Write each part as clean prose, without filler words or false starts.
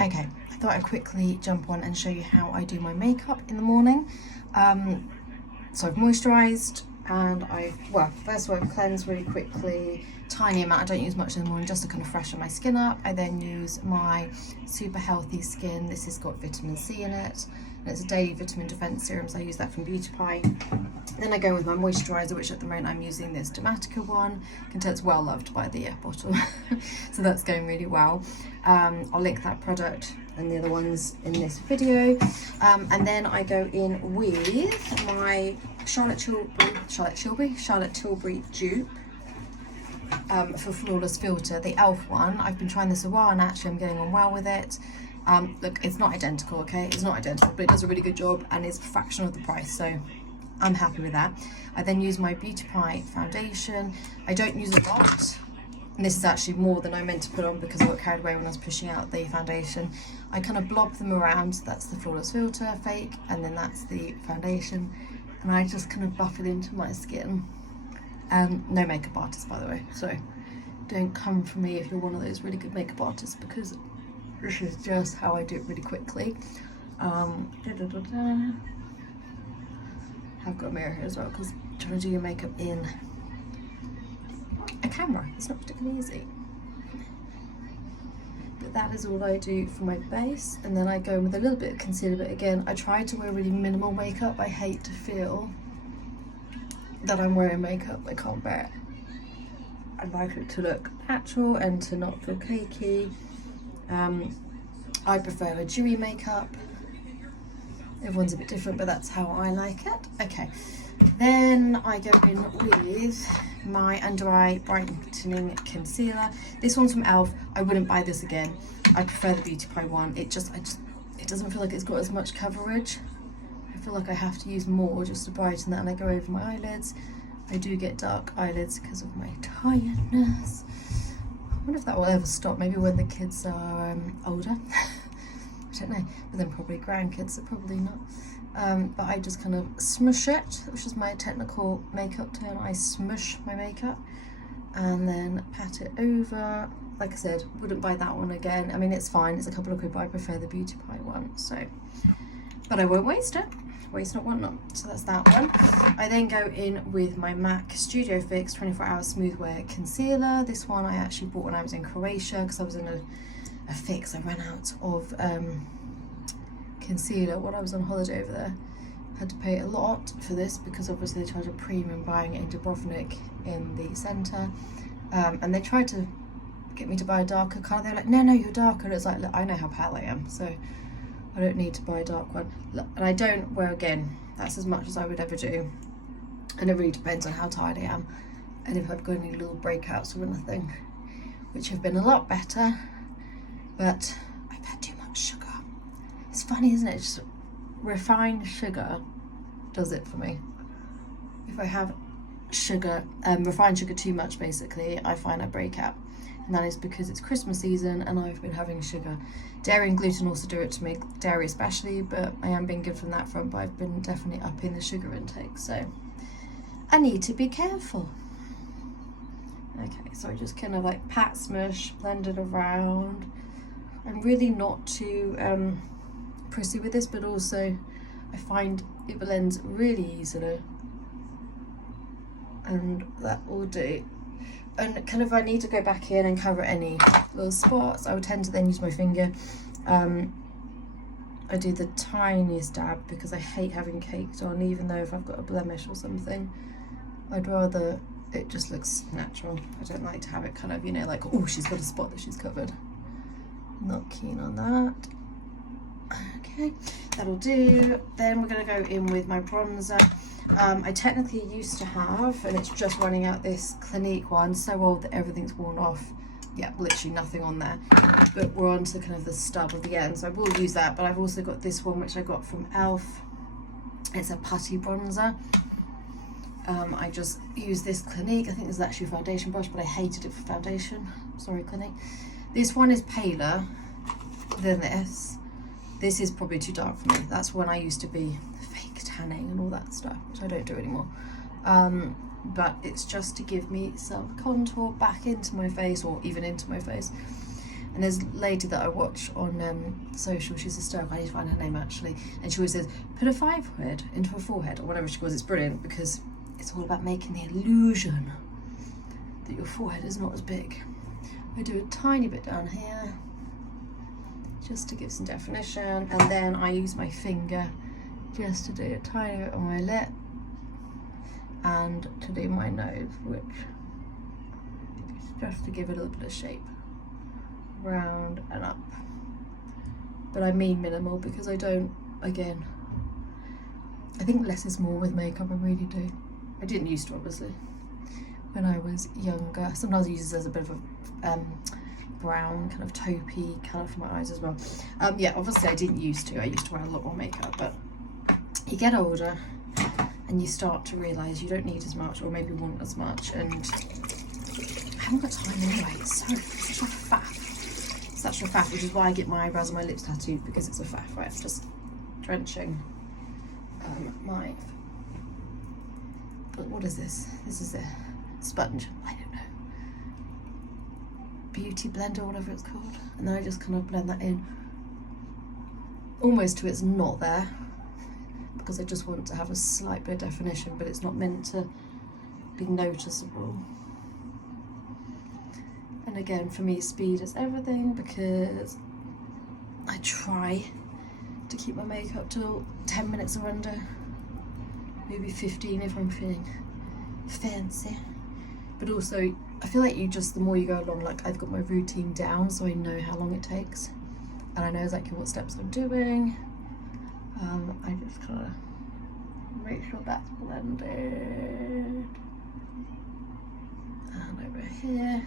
Okay, I thought I'd quickly jump on and show you how I do my makeup in the morning. So I've moisturised and first of all I've cleansed really quickly, tiny amount, I don't use much in the morning just to kind of freshen my skin up. I then use my Super Healthy Skin, this has got vitamin C in it, and it's a daily vitamin defense serum, so I use that from Beauty Pie. Then I go with my moisturiser, which at the moment I'm using this Dermatica one. You can tell it's well loved by the bottle, so that's going really well. I'll link that product and the other ones in this video. And then I go in with my Charlotte Tilbury dupe for Flawless Filter, the e.l.f. one. I've been trying this a while and actually I'm getting on well with it. Look, it's not identical, okay? It's not identical, but it does a really good job and it's a fraction of the price, so I'm happy with that. I then use my Beauty Pie foundation. I don't use a lot, and this is actually more than I meant to put on because I got carried away when I was pushing out the foundation. I kind of blob them around. That's the Flawless Filter fake, and then that's the foundation, and I just kind of buff it into my skin. No makeup artist, by the way, so don't come for me if you're one of those really good makeup artists, because this is just how I do it really quickly. I've got a mirror here as well because trying to do your makeup in a camera, it's not particularly easy. But that is all I do for my base, and then I go in with a little bit of concealer, but again, I try to wear really minimal makeup. I hate to feel that I'm wearing makeup, I can't bear it. I like it to look natural and to not feel cakey. I prefer a dewy makeup. Everyone's a bit different, but that's how I like it. Okay, then I go in with my under eye brightening concealer. This one's from e.l.f. I wouldn't buy this again. I prefer the Beauty Pie one. It doesn't feel like it's got as much coverage. I feel like I have to use more just to brighten that, and I go over my eyelids. I do get dark eyelids because of my tiredness. I wonder if that will ever stop, maybe when the kids are older. I don't know, but then probably grandkids, so probably not. But I just kind of smush it, which is my technical makeup term. I smush my makeup and then pat it over. Like I said, wouldn't buy that one again. I mean, it's fine, it's a couple of quid, but I prefer the Beauty Pie one. So, but I won't waste it. Waste not, want not. So that's that one. I then go in with my MAC Studio Fix 24 Hour Smooth Wear Concealer. This one I actually bought when I was in Croatia because I was in a fix. I ran out of concealer when I was on holiday over there. Had to pay a lot for this because obviously they charge a premium buying it in Dubrovnik in the centre, and they tried to get me to buy a darker colour. They were like, no, you're darker, and it's like, look, I know how pale I am, so I don't need to buy a dark one. And I don't wear, again, that's as much as I would ever do, and it really depends on how tired I am and if I've got any little breakouts or anything, which have been a lot better. But I've had too much sugar. It's funny, isn't it? Just refined sugar does it for me. If I have sugar, refined sugar too much, basically, I find I break out. And that is because it's Christmas season and I've been having sugar. Dairy and gluten also do it to me, dairy especially, but I am being good from that front, but I've been definitely upping the sugar intake, so I need to be careful. Okay, so I just kind of like pat, smush, blend it around. I'm really not too prissy with this, but also I find it blends really easily, and that will do. And kind of I need to go back in and cover any little spots. I would tend to then use my finger. I do the tiniest dab because I hate having caked on, even though if I've got a blemish or something, I'd rather it just looks natural. I don't like to have it kind of, you know, like, oh, she's got a spot that she's covered. Not keen on that. Okay, that'll do. Then we're going to go in with my bronzer. I technically used to have, and it's just running out, this Clinique one, so old that everything's worn off. Yeah, literally nothing on there. But we're on to kind of the stub of the end, so I will use that. But I've also got this one, which I got from e.l.f. It's a putty bronzer. I just use this Clinique. I think this is actually a foundation brush, but I hated it for foundation. Sorry, Clinique. This one is paler than this. This is probably too dark for me. That's when I used to be fake tanning and all that stuff, which I don't do anymore. But it's just to give me some contour back into my face, or even into my face. And there's a lady that I watch on social, she's hysterical, I need to find her name actually, and she always says, put a forehead into a forehead, or whatever she calls it. It's brilliant because it's all about making the illusion that your forehead is not as big. I do a tiny bit down here, just to give some definition, and then I use my finger just to do a tiny bit on my lip, and to do my nose, which is just to give it a little bit of shape, round and up. But I mean minimal because I don't, again, I think less is more with makeup, I really do. I didn't used to, obviously, when I was younger. Sometimes I use it as a bit of a brown kind of taupey colour for my eyes as well. Yeah, obviously I didn't used to. I used to wear a lot more makeup, but you get older and you start to realise you don't need as much, or maybe want as much, and I haven't got time anyway. It's such a faff. Such a faff, which is why I get my eyebrows and my lips tattooed, because it's a faff, right? It's just drenching my... What is this? This is a sponge. I don't know. Beauty blender, whatever it's called. And then I just kind of blend that in almost to it's not there, because I just want to have a slight bit of definition, but it's not meant to be noticeable. And again, for me, speed is everything, because I try to keep my makeup till 10 minutes or under, maybe 15 if I'm feeling fancy. But also, I feel like the more you go along, like I've got my routine down, so I know how long it takes, and I know exactly what steps I'm doing. I just kind of make sure that's blended. And over here,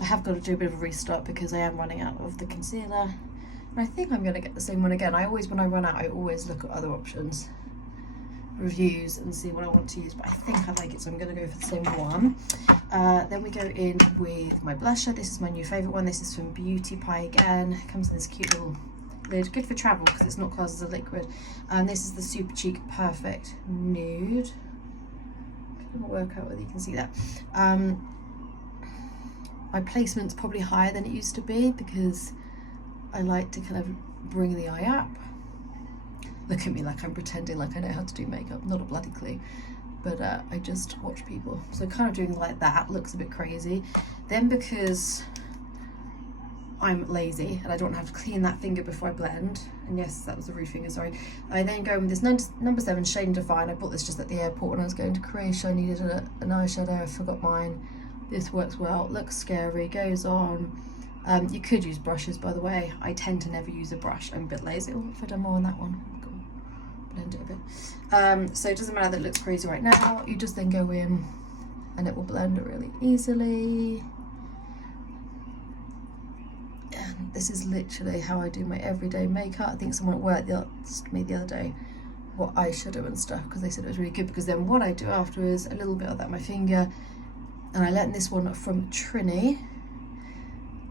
I have got to do a bit of a restart because I am running out of the concealer. And I think I'm going to get the same one again. When I run out, I always look at other options, reviews, and see what I want to use, but I think I like it, so I'm going to go for the same one. Then we go in with my blusher. This is my new favourite one. This is from Beauty Pie again. It comes in this cute little lid, good for travel because it's not classed as a liquid. And this is the Super Cheek Perfect Nude. Couldn't work out whether you can see that. My placement's probably higher than it used to be because I like to kind of bring the eye up. Look at me like I'm pretending like I know how to do makeup, not a bloody clue, but I just watch people. So kind of doing like that looks a bit crazy. Then because I'm lazy and I don't have to clean that finger before I blend, and yes, that was the root finger, sorry, I then go with this number 7 Shade and Define. I bought this just at the airport when I was going to Croatia. I needed an eyeshadow, I forgot mine. This works well, looks scary, goes on. You could use brushes, by the way. I tend to never use a brush, I'm a bit lazy. Oh, if I done more on that one, blend it a bit. So it doesn't matter that it looks crazy right now, you just then go in and it will blend really easily. And this is literally how I do my everyday makeup. I think someone at work asked me the other day what eyeshadow and stuff, because they said it was really good, because then what I do after is a little bit of that on my finger, and I learned this one from Trini,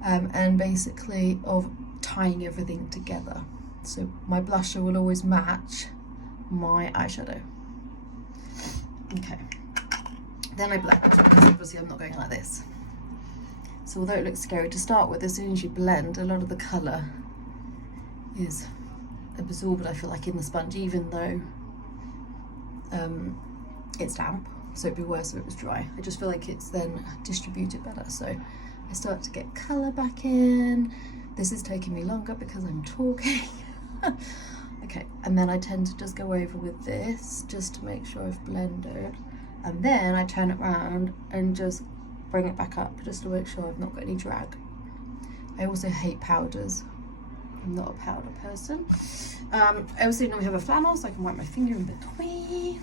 and basically of tying everything together. So my blusher will always match my eyeshadow. Okay, then I blend, because obviously I'm not going like this. So although it looks scary to start with, as soon as you blend, a lot of the colour is absorbed, I feel like, in the sponge, even though it's damp, so it'd be worse if it was dry. I just feel like it's then distributed better. So I start to get colour back in. This is taking me longer because I'm talking. Okay, and then I tend to just go over with this just to make sure I've blended, and then I turn it around and just bring it back up just to make sure I've not got any drag. I also hate powders. I'm not a powder person. I also normally have a flannel so I can wipe my finger in between.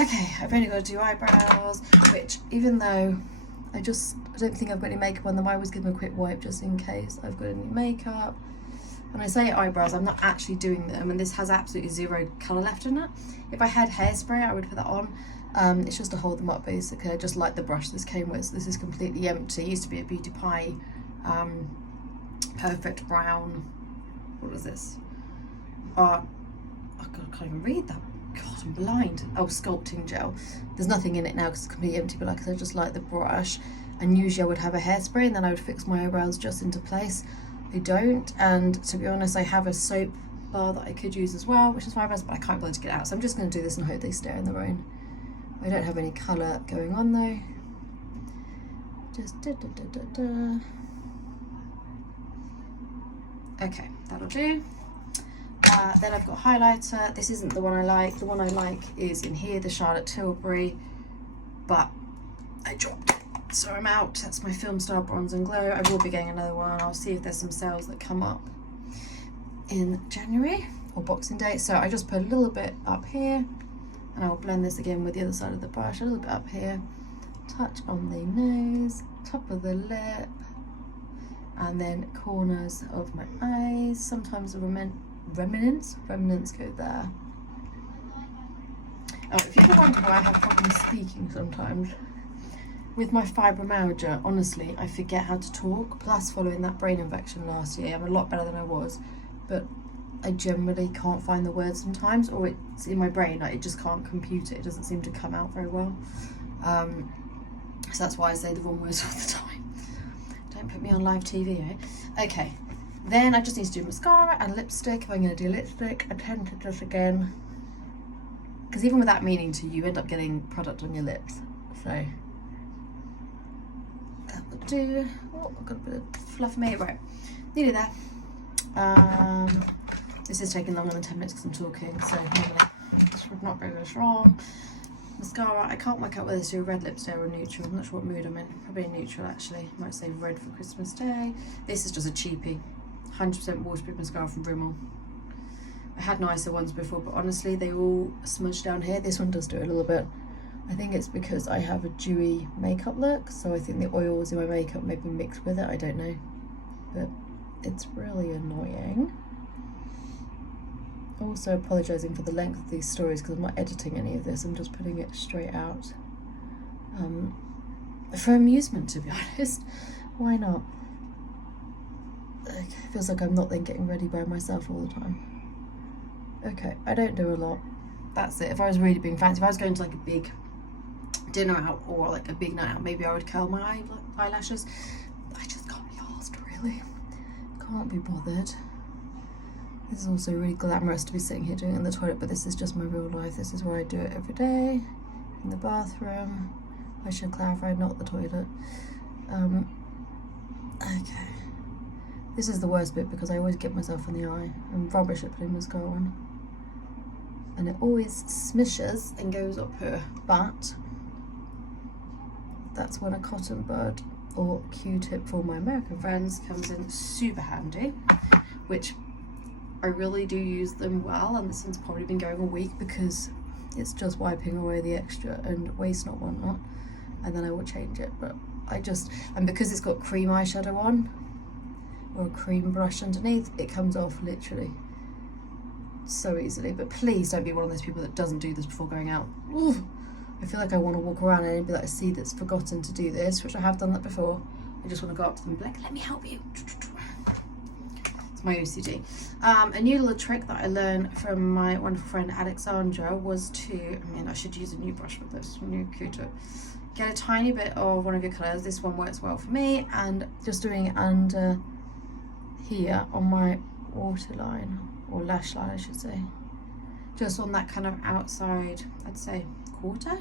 Okay, I've only got to do eyebrows, which, even though I don't think I've got any makeup on them, I always give them a quick wipe just in case I've got any makeup. When I say eyebrows, I'm not actually doing them, and this has absolutely zero colour left in it. If I had hairspray, I would put that on. It's just to hold them up, basically. I just like the brush this came with. So this is completely empty. It used to be a Beauty Pie Perfect Brown. What is this? Oh God, I can't even read that. God, I'm blind. Oh, sculpting gel. There's nothing in it now because it's completely empty, but like I said, I just like the brush. and usually I would have a hairspray and then I would fix my eyebrows just into place. I don't, and to be honest I have a soap bar that I could use as well, which is my eyebrows, but I can't bother to get out, so I'm just going to do this and hope they stay on their own. I don't have any colour going on though. Just okay, that'll do. Then I've got highlighter. This isn't the one I like. The one I like is in here, the Charlotte Tilbury, but I dropped it, so I'm out. That's my Film Star Bronze and Glow. I will be getting another one. I'll see if there's some sales that come up in January or Boxing Day. So I just put a little bit up here, and I'll blend this again with the other side of the brush, a little bit up here, touch on the nose, top of the lip, and then corners of my eyes. Sometimes the remnants go there. Oh, if you ever wonder why I have problems speaking sometimes, with my fibromyalgia, honestly, I forget how to talk. Plus, following that brain infection last year, I'm a lot better than I was, but I generally can't find the words sometimes, or it's in my brain, like it just can't compute it. It doesn't seem to come out very well. So that's why I say the wrong words all the time. Don't put me on live TV, eh? Okay, then I just need to do mascara and lipstick. If I'm going to do lipstick, I tend to just again, because even without meaning to, you end up getting product on your lips. So that will do. Oh, I've got a bit of fluff in me. Right, nearly there. This is taking longer than 10 minutes because I'm talking, so normally this would not go this wrong. Mascara, I can't work out whether to do a red lipstick or neutral. I'm not sure what mood I'm in. Probably a neutral actually. Might say red for Christmas Day. This is just a cheapie. 100% waterproof mascara from Rimmel. I had nicer ones before, but honestly they all smudge down here. This one does do it a little bit. I think it's because I have a dewy makeup look, so I think the oils in my makeup maybe mixed with it, I don't know. But it's really annoying. Also apologising for the length of these stories because I'm not editing any of this, I'm just putting it straight out. For amusement, to be honest. Why not? It feels like I'm not then getting ready by myself all the time. Okay, I don't do a lot. That's it. If I was really being fancy, if I was going to like a big dinner out or like a big night out, maybe I would curl my eyelashes. I just can't be arsed, really. Can't be bothered. This is also really glamorous to be sitting here doing it in the toilet, but this is just my real life. This is where I do it every day, in the bathroom. I should clarify, not the toilet. Okay. This is the worst bit because I always get myself in the eye. I'm rubbish at putting mascara on. And it always smishes and goes up here, but that's when a cotton bud or Q-tip for my American friends comes in super handy, which I really do use them well, and this one's probably been going a week because it's just wiping away the extra and waste not want not, and then I will change it. But I just, and because it's got cream eyeshadow on or a cream brush underneath, it comes off literally so easily. But please don't be one of those people that doesn't do this before going out. Ooh, I feel like I want to walk around and be like, see, that's forgotten to do this, which I have done that before. I just want to go up to them and be like, let me help you. It's my OCD. A new little trick that I learned from my wonderful friend Alexandra was to, I should use a new brush with this, new Q-tip. Get a tiny bit of one of your colours. This one works well for me, and just doing it under here on my waterline, or lash line I should say, just on that kind of outside, I'd say quarter.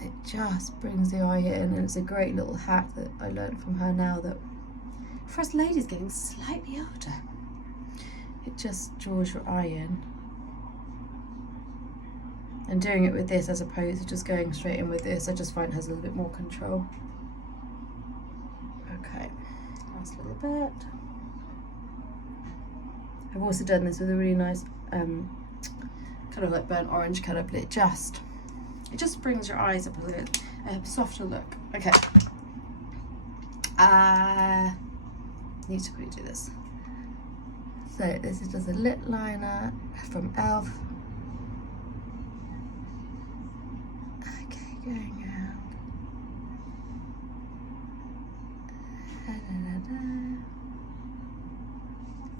It just brings the eye in, and it's a great little hack that I learned from her now, that for us ladies getting slightly older, it just draws your eye in. And doing it with this as opposed to just going straight in with this, I just find it has a little bit more control. Okay, last little bit. I've also done this with a really nice kind of like burnt orange colour, but it just brings your eyes up a little, softer look. Okay, need to quickly do this. So this is just a lip liner from e.l.f. Okay, going around.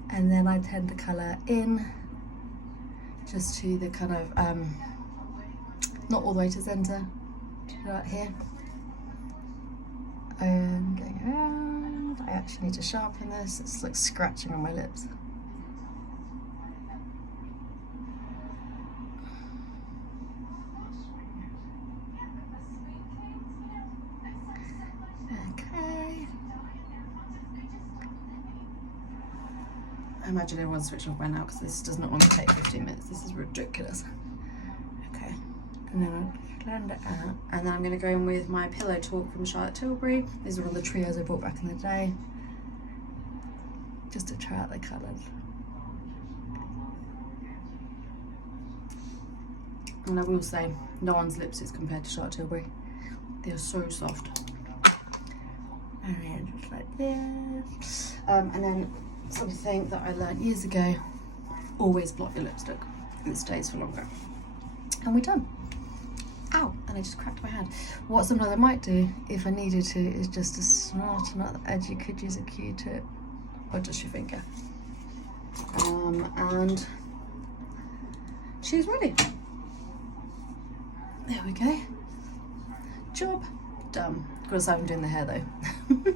And then I tend to colour in just to the kind of not all the way to centre, right here, And going around. I actually need to sharpen this. It's like scratching on my lips. Okay. I imagine everyone's switched off by now because this does not want to take 15 minutes. This is ridiculous. Okay. And then I'll blend it out. And then I'm going to go in with my Pillow Talk from Charlotte Tilbury. These are all the trios I bought back in the day. Just to try out the colours. And I will say, no one's lips is compared to Charlotte Tilbury. They are so soft. And then just like this. And then something that I learned years ago, always blot your lipstick. It stays for longer. And we're done. Ow, and I just cracked my hand. What sometimes I might do, if I needed to, is just to smarten up the edge. You could use a Q-tip or just your finger. And she's ready. There we go. Job done. Of course, I'm doing the hair though.